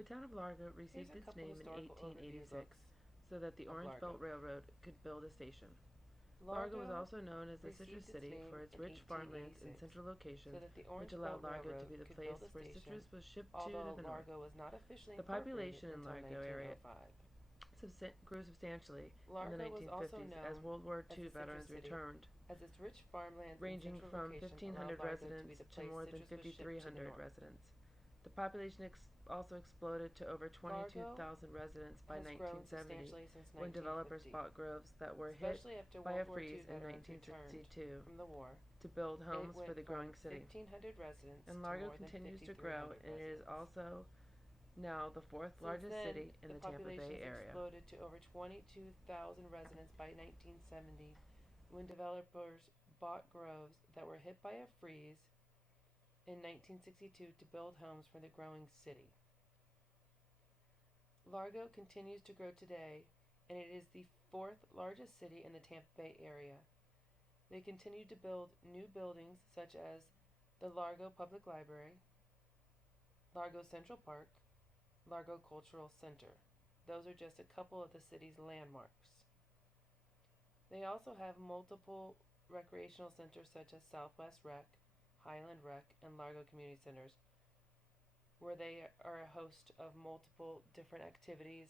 The town of Largo received its name in 1886 so that the Orange Belt Railroad could build a station. Largo was also known as the Citrus City for its rich farmlands and central locations, which allowed Largo to be the place where citrus was shipped to the north. The population in Largo area grew substantially in the 1950s as World War II veterans returned, ranging from 1,500 residents to more than 5,300 residents. The population also exploded to over 22,000 residents by 1970 when developers bought groves that were hit by a freeze in 1962 to build homes for the growing city. And Largo continues to grow and it is also now the fourth largest city in the Tampa Bay area. Exploded to over 22,000 residents by 1970 when developers bought groves that were hit by a freeze in 1962 to build homes for the growing city. Largo continues to grow today, and it is the fourth largest city in the Tampa Bay area. They continue to build new buildings such as the Largo Public Library, Largo Central Park, Largo Cultural Center. Those are just a couple of the city's landmarks. They also have multiple recreational centers such as Southwest Rec, Highland Rec, and Largo Community Centers, where they are a host of multiple different activities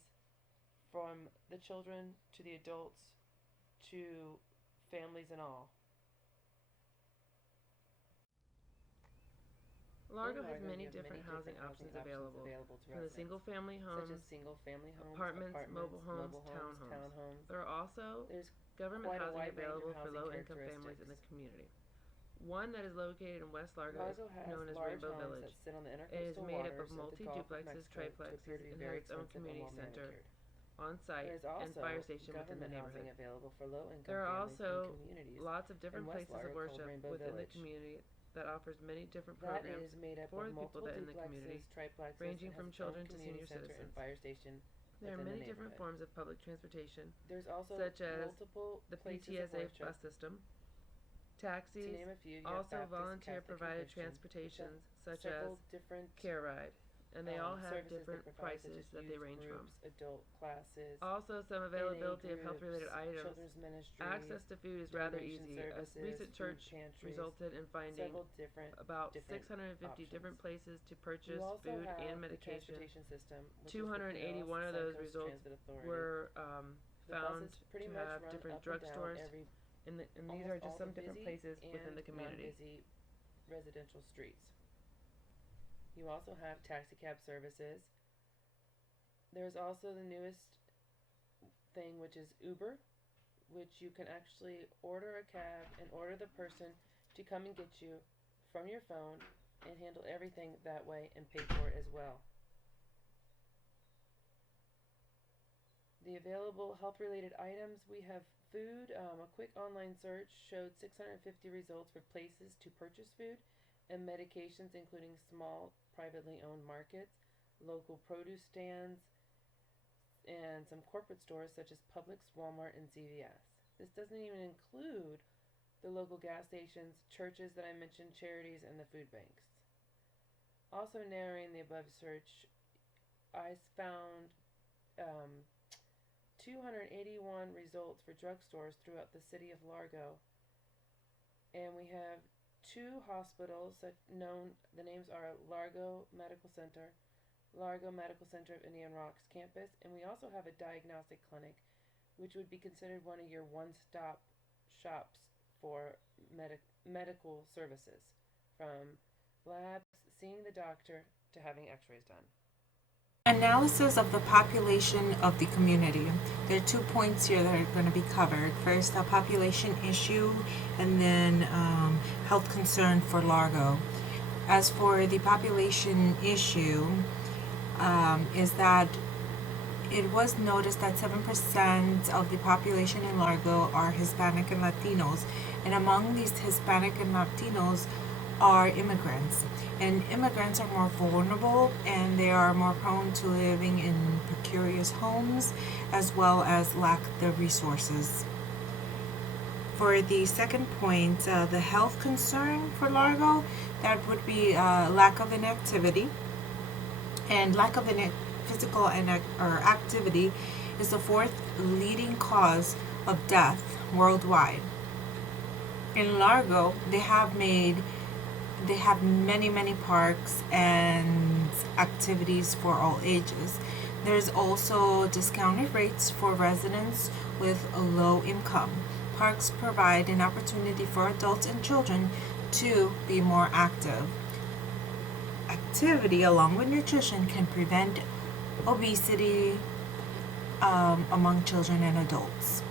from the children to the adults to families and all. Largo has many different housing options available, from the single-family homes, apartments, mobile homes, townhomes. There are also government housing available for low-income families in the community. One that is located in West Largo is known as Rainbow Village. It is made up of multi-duplexes, triplexes, and has its own community center, on-site, and fire station within the neighborhood. There are also lots of different places of worship within the community that offers many different programs for the people that in the community, ranging from children to senior citizens. There are many different forms of public transportation, such as the PTSA bus system, taxis, also volunteer-provided transportations such as Care Ride, and they all have different prices that they range from. Also, some availability of health-related items. Access to food is rather easy. A recent search resulted in finding about 650 different places to purchase food and medication. 281 of those results were found to have different drugstores, and these are just some different places within the community. Busy residential streets. You also have taxi cab services. There's also the newest thing, which is Uber, which you can actually order a cab and order the person to come and get you from your phone and handle everything that way and pay for it as well. The available health-related items, we have food. A quick online search showed 650 results for places to purchase food and medications, including small privately owned markets, local produce stands, and some corporate stores such as Publix, Walmart, and CVS. This doesn't even include the local gas stations, churches that I mentioned, charities, and the food banks. Also narrowing the above search, I found 281 results for drugstores throughout the city of Largo, and we have two hospitals that the names are Largo Medical Center, Largo Medical Center of Indian Rocks campus, and we also have a diagnostic clinic, which would be considered one of your one-stop shops for medical services, from labs, seeing the doctor, to having x-rays done. Analysis of the population of the community. There are 2 points here that are going to be covered. First, a population issue, and then health concern for Largo. As for the population issue, is that it was noticed that 7% of the population in Largo are Hispanic and Latinos, and among these Hispanic and Latinos are immigrants. And immigrants are more vulnerable and they are more prone to living in precarious homes as well as lack the resources. For the second point, the health concern for Largo, that would be lack of inactivity And lack of any physical or activity is the fourth leading cause of death worldwide. In Largo, they have many parks and activities for all ages. There's also discounted rates for residents with a low income. Parks provide an opportunity for adults and children to be more active. Activity, along with nutrition, can prevent obesity among children and adults.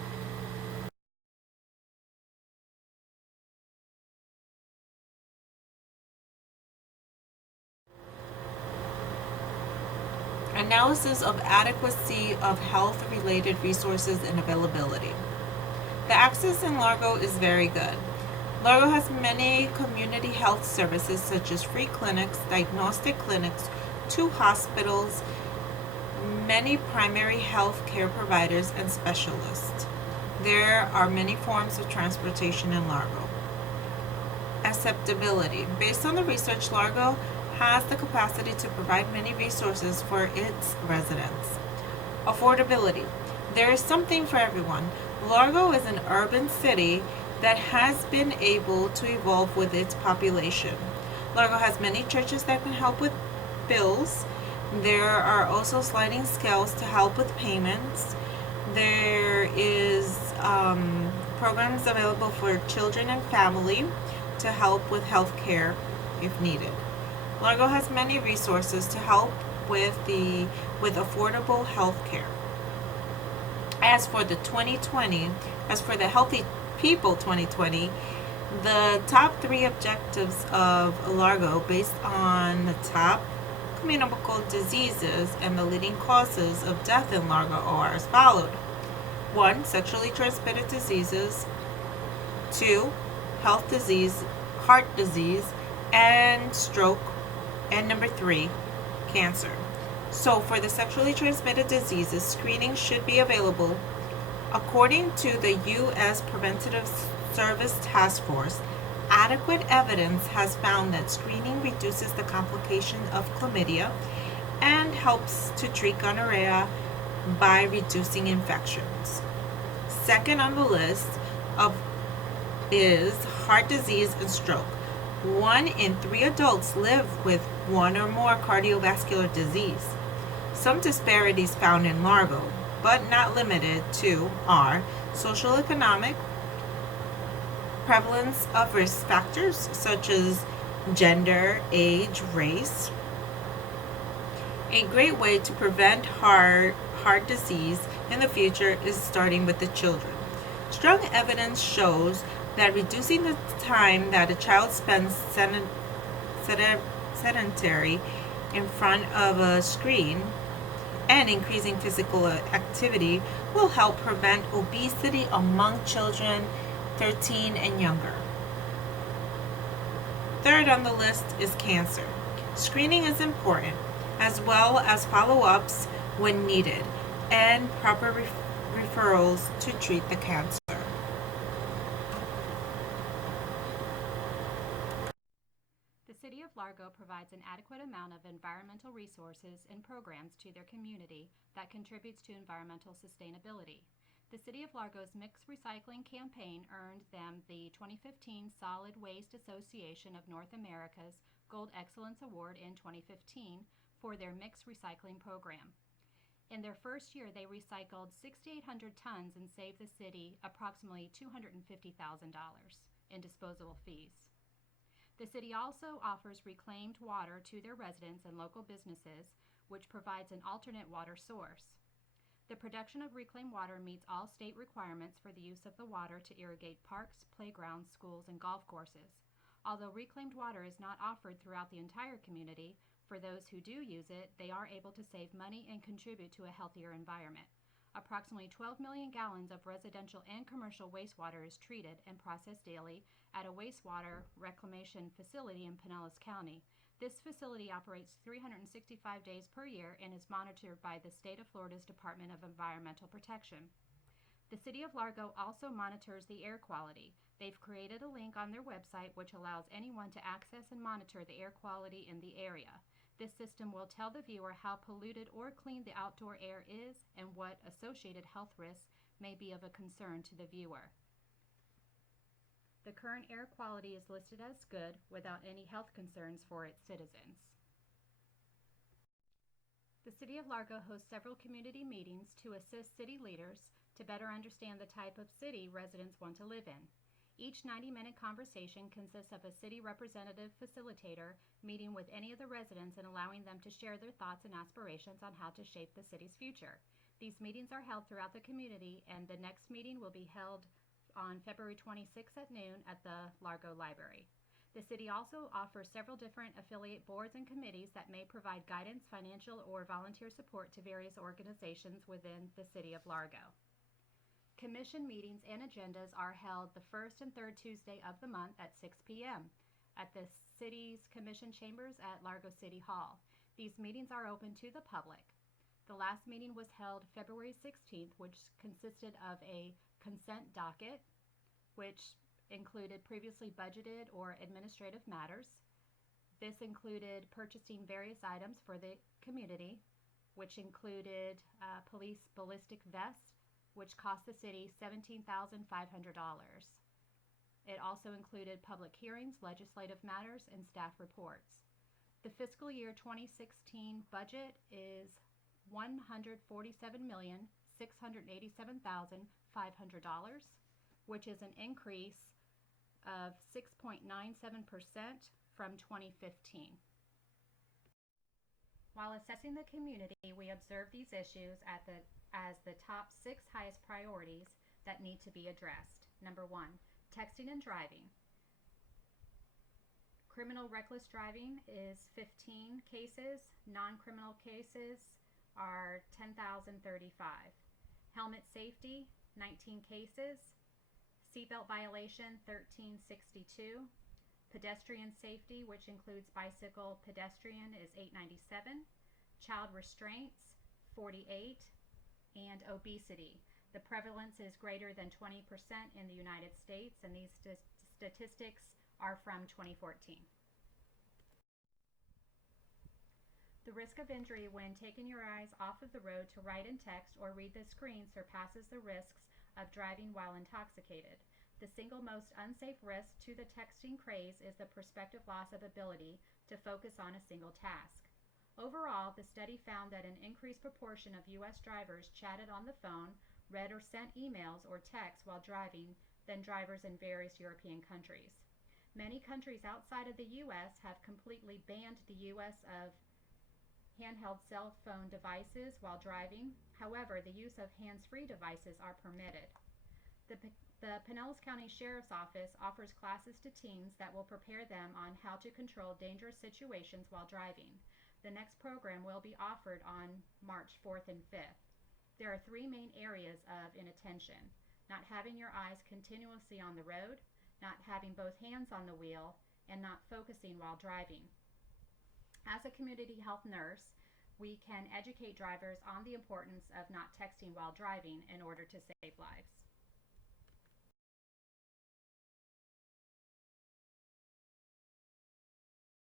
Analysis of adequacy of health-related resources and availability. The access in Largo is very good. Largo has many community health services such as free clinics, diagnostic clinics, 2 hospitals, many primary health care providers, and specialists. There are many forms of transportation in Largo. Acceptability. Based on the research, Largo has the capacity to provide many resources for its residents. Affordability. There is something for everyone. Largo is an urban city that has been able to evolve with its population. Largo has many churches that can help with bills. There are also sliding scales to help with payments. There is programs available for children and family to help with health care if needed. Largo has many resources to help with affordable health care. As for the Healthy People 2020, the top 3 objectives of Largo, based on the top communicable diseases and the leading causes of death in Largo, are as followed. 1. Sexually transmitted diseases. 2. Heart disease, and stroke. And number 3, cancer. So for the sexually transmitted diseases, screening should be available. According to the U.S. Preventative Service Task Force, adequate evidence has found that screening reduces the complication of chlamydia and helps to treat gonorrhea by reducing infections. Second on the list is heart disease and stroke. 1 in 3 adults live with 1 or more cardiovascular disease. Some disparities found in Largo, but not limited to, are socioeconomic, prevalence of risk factors such as gender, age, race. A great way to prevent heart disease in the future is starting with the children. Strong evidence shows that reducing the time that a child spends sedentary in front of a screen and increasing physical activity will help prevent obesity among children 13 and younger. Third on the list is cancer. Screening is important, as well as follow-ups when needed, and proper referrals to treat the cancer. The City of Largo provides an adequate amount of environmental resources and programs to their community that contributes to environmental sustainability. The City of Largo's Mixed Recycling campaign earned them the 2015 Solid Waste Association of North America's Gold Excellence Award in 2015 for their mixed recycling program. In their first year, they recycled 6,800 tons and saved the city approximately $250,000 in disposable fees. The city also offers reclaimed water to their residents and local businesses, which provides an alternate water source. The production of reclaimed water meets all state requirements for the use of the water to irrigate parks, playgrounds, schools, and golf courses. Although reclaimed water is not offered throughout the entire community, for those who do use it, they are able to save money and contribute to a healthier environment. Approximately 12 million gallons of residential and commercial wastewater is treated and processed daily at a wastewater reclamation facility in Pinellas County. This facility operates 365 days per year and is monitored by the State of Florida's Department of Environmental Protection. The City of Largo also monitors the air quality. They've created a link on their website which allows anyone to access and monitor the air quality in the area. This system will tell the viewer how polluted or clean the outdoor air is and what associated health risks may be of a concern to the viewer. The current air quality is listed as good without any health concerns for its citizens. The City of Largo hosts several community meetings to assist city leaders to better understand the type of city residents want to live in. Each 90-minute conversation consists of a city representative facilitator meeting with any of the residents and allowing them to share their thoughts and aspirations on how to shape the city's future. These meetings are held throughout the community, and the next meeting will be held on February 26th at noon at the Largo Library. The city also offers several different affiliate boards and committees that may provide guidance, financial, or volunteer support to various organizations within the City of Largo. Commission meetings and agendas are held the first and third Tuesday of the month at 6 p.m. at the city's commission chambers at Largo City Hall. These meetings are open to the public. The last meeting was held February 16th, which consisted of a consent docket, which included previously budgeted or administrative matters. This included purchasing various items for the community, which included police ballistic vests, which cost the city $17,500. It also included public hearings, legislative matters, and staff reports. The fiscal year 2016 budget is $147,687,500, which is an increase of 6.97% from 2015. While assessing the community, we observe these issues as the top 6 highest priorities that need to be addressed. Number 1, texting and driving. Criminal reckless driving is 15 cases. Non-criminal cases are 10,035. Helmet safety, 19 cases. Seatbelt violation, 1362. Pedestrian safety, which includes bicycle pedestrian, is 897. Child restraints, 48. And obesity. The prevalence is greater than 20% in the United States, and these statistics are from 2014. The risk of injury when taking your eyes off of the road to write and text or read the screen surpasses the risks of driving while intoxicated. The single most unsafe risk to the texting craze is the prospective loss of ability to focus on a single task. Overall, the study found that an increased proportion of U.S. drivers chatted on the phone, read or sent emails or texts while driving than drivers in various European countries. Many countries outside of the U.S. have completely banned the use of handheld cell phone devices while driving. However, the use of hands-free devices are permitted. The Pinellas County Sheriff's Office offers classes to teens that will prepare them on how to control dangerous situations while driving. The next program will be offered on March 4th and 5th. There are 3 main areas of inattention: not having your eyes continuously on the road, not having both hands on the wheel, and not focusing while driving. As a community health nurse, we can educate drivers on the importance of not texting while driving in order to save lives.